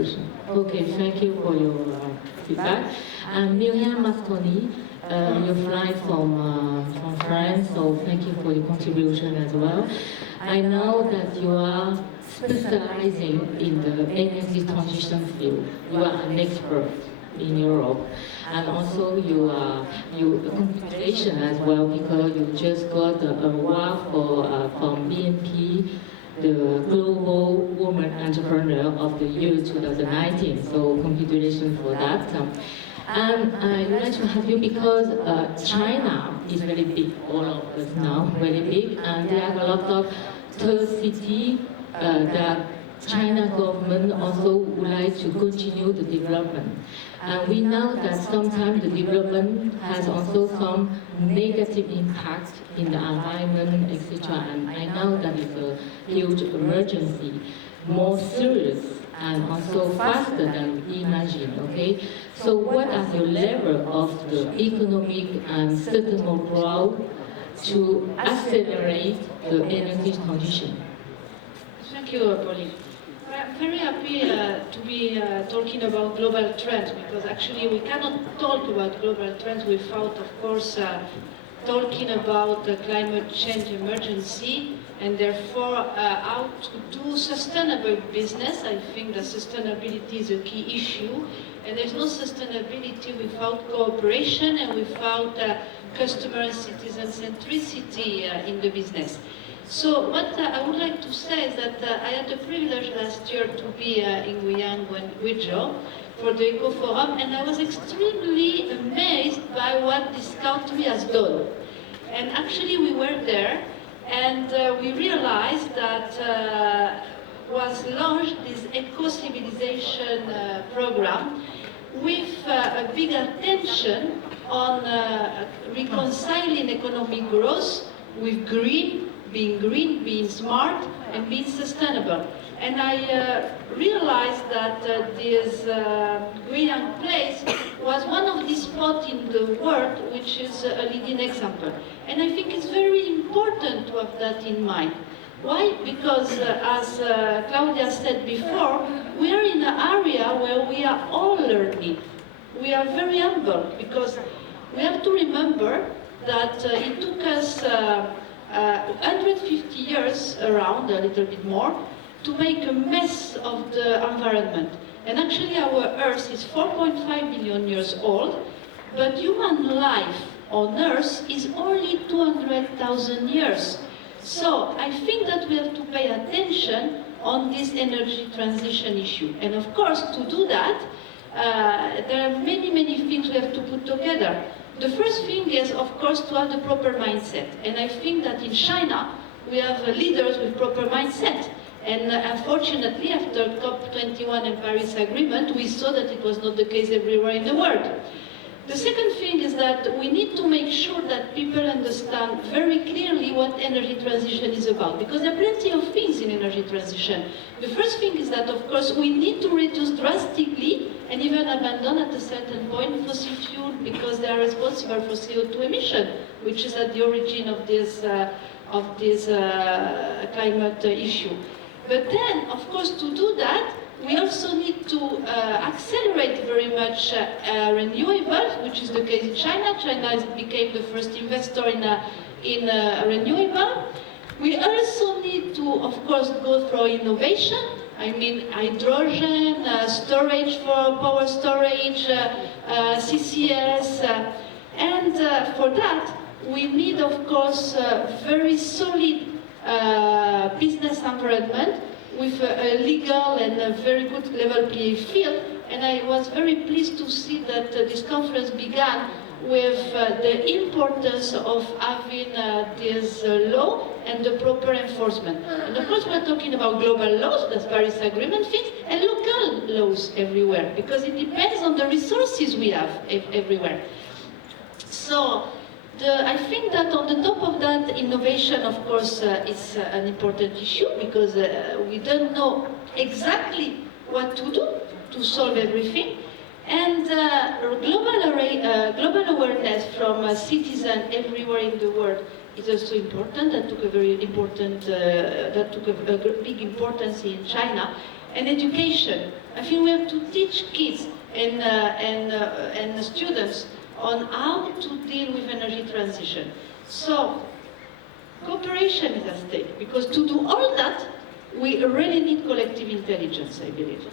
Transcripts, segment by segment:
version. Okay, thank you for your feedback. And Miriam Mastoni, you're flying from France, so thank you for your contribution as well. I know that you are specializing in the energy transition field. You are an expert in Europe. And also you a computation as well, because you just got an award from BNP, the Global Woman Entrepreneur of the Year 2019. So congratulations for that. And I would like to have you because China is very big, all of us now, very big, and there are a lot of third city that China government also would like to continue the development. And we know that sometimes the development has also some negative impact in the environment, etc. And I know that it's a huge emergency, more serious and also faster than we imagine, okay? So what are the level of the economic and sustainable growth to accelerate the energy transition? Thank you, Pauline. I'm very happy to be talking about global trends, because actually we cannot talk about global trends without, of course, talking about the climate change emergency, and therefore how to do sustainable business. I think that sustainability is a key issue, and there's no sustainability without cooperation and without customer and citizen centricity in the business. So what I would like to say is that I had the privilege last year to be in Guizhou for the Eco Forum, and I was extremely amazed by what this country has done. And actually we were there, and we realized that was launched this eco-civilization program with a big attention on reconciling economic growth with green, being smart, and being sustainable. And I realized that this Guyane place was one of the spots in the world which is a leading example. And I think it's very important to have that in mind. Why? Because as Claudia said before, we are in an area where we are all learning. We are very humble, because we have to remember that it took us 150 years around, a little bit more, to make a mess of the environment. And actually our Earth is 4.5 billion years old, but human life on Earth is only 200,000 years. So I think that we have to pay attention on this energy transition issue. And of course, to do that, there are many things we have to put together. The first thing is, of course, to have the proper mindset. And I think that in China, we have leaders with proper mindset. And unfortunately, after COP21 and Paris Agreement, we saw that it was not the case everywhere in the world. The second thing is that we need to make sure that people understand very clearly what energy transition is about, because there are plenty of things in energy transition. The first thing is that, of course, we need to reduce drastically and even abandon at a certain point fossil fuel, because they are responsible for CO2 emission, which is at the origin of this climate issue. But then, of course, to do that, we also need to accelerate very much renewables, which is the case in China. China became the first investor in renewable. We also need to, of course, go through innovation. I mean, hydrogen, storage for power storage, CCS, and for that, we need, of course, very solid business environment with a legal and a very good level playing field. And I was very pleased to see that this conference began with the importance of having this law and the proper enforcement. And of course we're talking about global laws, that's Paris Agreement things, and local laws everywhere, because it depends on the resources we have everywhere. So I think that on the top of that, innovation, of course, is an important issue, because we don't know exactly what to do to solve everything. And global awareness from citizens everywhere in the world is also important. That took a very important, that took a big importance in China. and education. I think we have to teach kids and students on how to deal with energy transition. So, cooperation is at stake, because to do all that, we really need collective intelligence, I believe.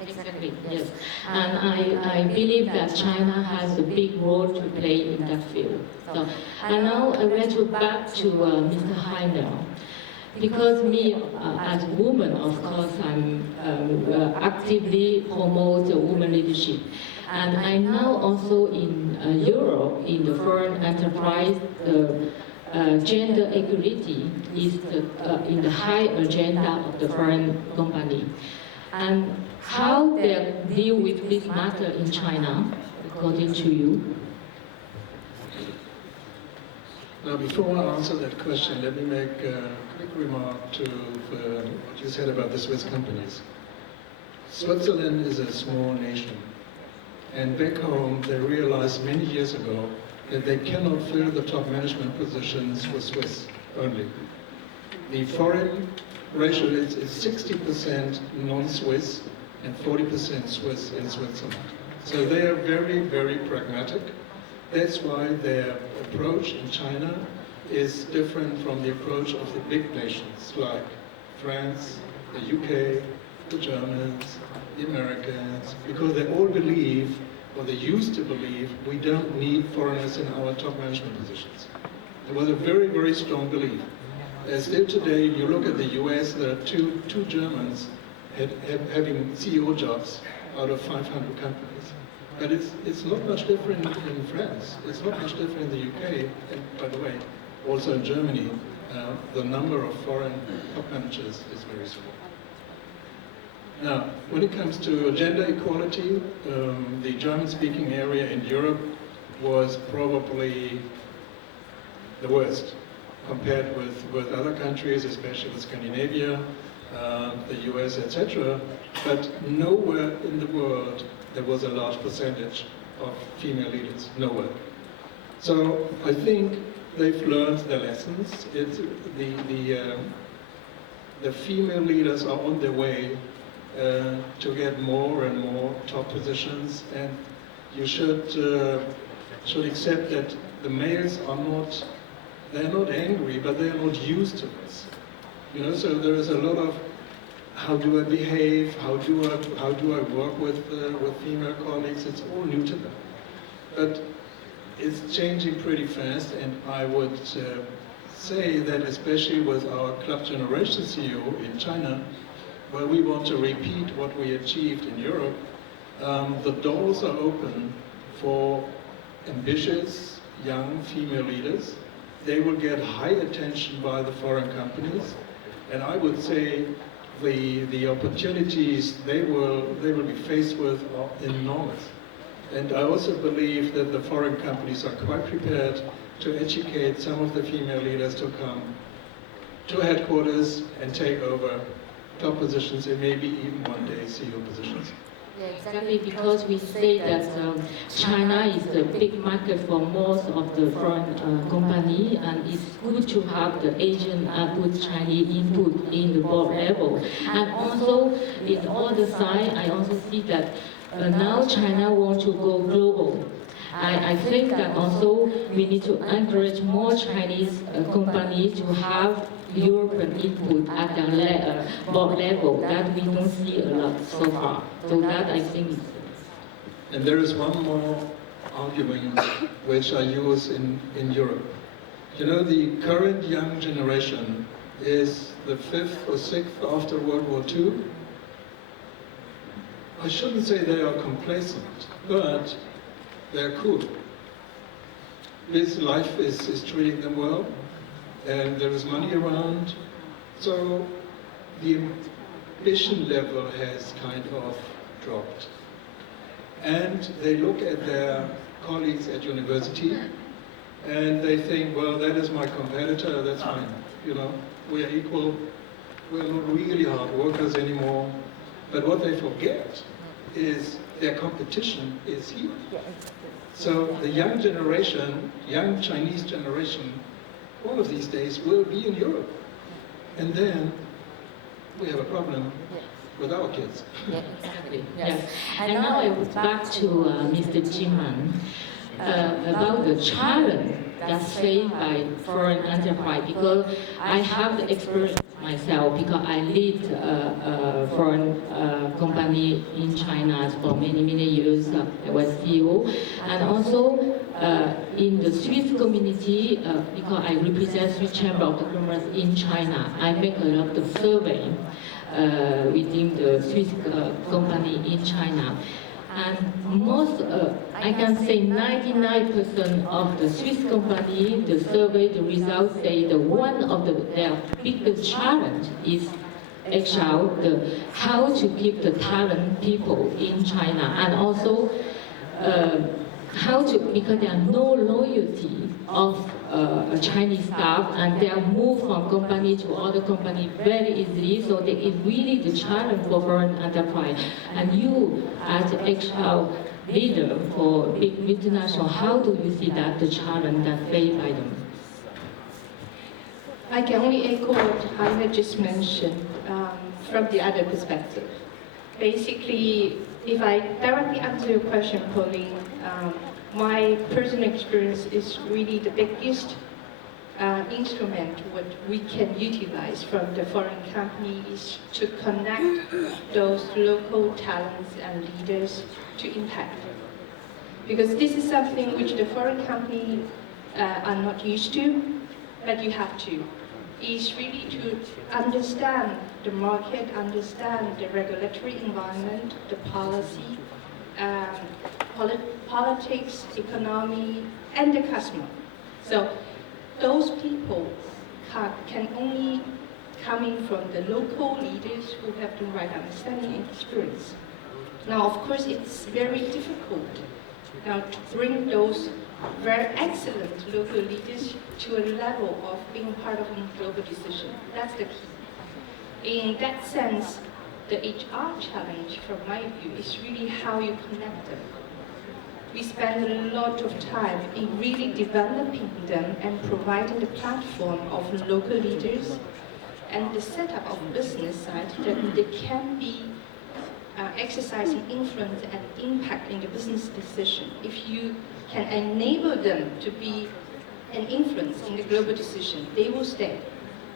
Exactly, yes. And I believe that China has a big role to play in that field. So, and now I want to back to Mr. Heiner. Because me, as a woman, of course, I'm actively promote women leadership. And I know also in Europe, in the foreign enterprise, gender equality is in the high agenda of the foreign company. And how they deal with this matter in China, according to you? Now, before I answer that question, let me make a quick remark to what you said about the Swiss companies. Switzerland is a small nation, and back home they realized many years ago that they cannot fill the top management positions with Swiss only. The foreign ratio is 60% non-Swiss and 40% Swiss in Switzerland. So they are very, very pragmatic. That's why their approach in China is different from the approach of the big nations like France, the UK, the Germans, the Americans, because they all believe, or they used to believe, we don't need foreigners in our top management positions. It was a very, very strong belief. Still today, you look at the US, there are two Germans having CEO jobs out of 500 companies. But it's not much different in France. It's not much different in the UK. And by the way, also in Germany, the number of foreign top managers is very small. Now, when it comes to gender equality, the German-speaking area in Europe was probably the worst compared with other countries, especially with Scandinavia, the US, etc. But nowhere in the world there was a large percentage of female leaders, nowhere. So I think they've learned their lessons. The female leaders are on their way to get more and more top positions, and you should accept that the males are not, they're not angry, but they're not used to this. You know, so there is a lot of how do I behave, how do I work with female colleagues. It's all new to them, but it's changing pretty fast. And I would say that especially with our Club Generation CEO in China, where we want to repeat what we achieved in Europe, the doors are open for ambitious young female leaders. They will get high attention by the foreign companies, and I would say the opportunities they will be faced with are enormous. And I also believe that the foreign companies are quite prepared to educate some of the female leaders to come to headquarters and take over top positions and maybe even one day CEO positions. Yeah, exactly, because we say that China is the big market for most of the foreign company, and it's good to have the Asian good Chinese input in the board level. And also, in all the side, I also see that now China wants to go global. I think that also we need to encourage more Chinese companies to have European input at the board level that we don't see a lot so far. So that I think is. And there is one more argument which I use in Europe. You know, the current young generation is the 5th or 6th after World War II. I shouldn't say they are complacent, but they're cool. This life is treating them well, and there is money around, so the ambition level has kind of dropped. And they look at their colleagues at university, and they think, well, that is my competitor, that's fine. You know, we are equal, we're not really hard workers anymore. But what they forget is their competition is here. So the young generation, young Chinese generation, one of these days will be in Europe. And then we have a problem with our kids. Yeah, exactly. Yes. And now I would back to Mr. Jiman about the challenge that's faced by foreign enterprise, because I have the experience myself, because I lead a foreign company in China for many, many years. I was CEO. And also in the Swiss community, because I represent Swiss Chamber of Commerce in China, I make a lot of survey within the Swiss company in China. And most, I can say 99% of the Swiss company, the survey, the results say that one of their biggest challenge is actually how to keep the talent people in China, and also how to, because there are no loyalty of Chinese staff, and they are moved from company to other company very easily, so it is really the challenge for foreign enterprise. And you, as HR leader for big multinational, how do you see that, the challenge that faced by them? I can only echo what Jaime just mentioned from the other perspective. Basically, if I directly answer your question, Pauline, my personal experience is really the biggest instrument what we can utilize from the foreign company is to connect those local talents and leaders to impact. Because this is something which the foreign company are not used to, but you have to. Is really to understand the market, understand the regulatory environment, the policy, politics, economy, and the customer. So those people can only come in from the local leaders who have the right understanding and experience. Now, of course, it's very difficult now to bring those very excellent local leaders to a level of being part of a global decision. That's the key. In that sense, the HR challenge, from my view, is really how you connect them. We spend a lot of time in really developing them and providing the platform of local leaders and the setup of business side that they can be exercising influence and impact in the business decision. If you can enable them to be an influence in the global decision, they will stay.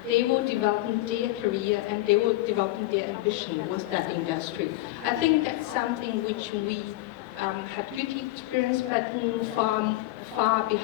They will develop their career and they will develop their ambition with that industry. I think that's something which we had good experience, but far behind.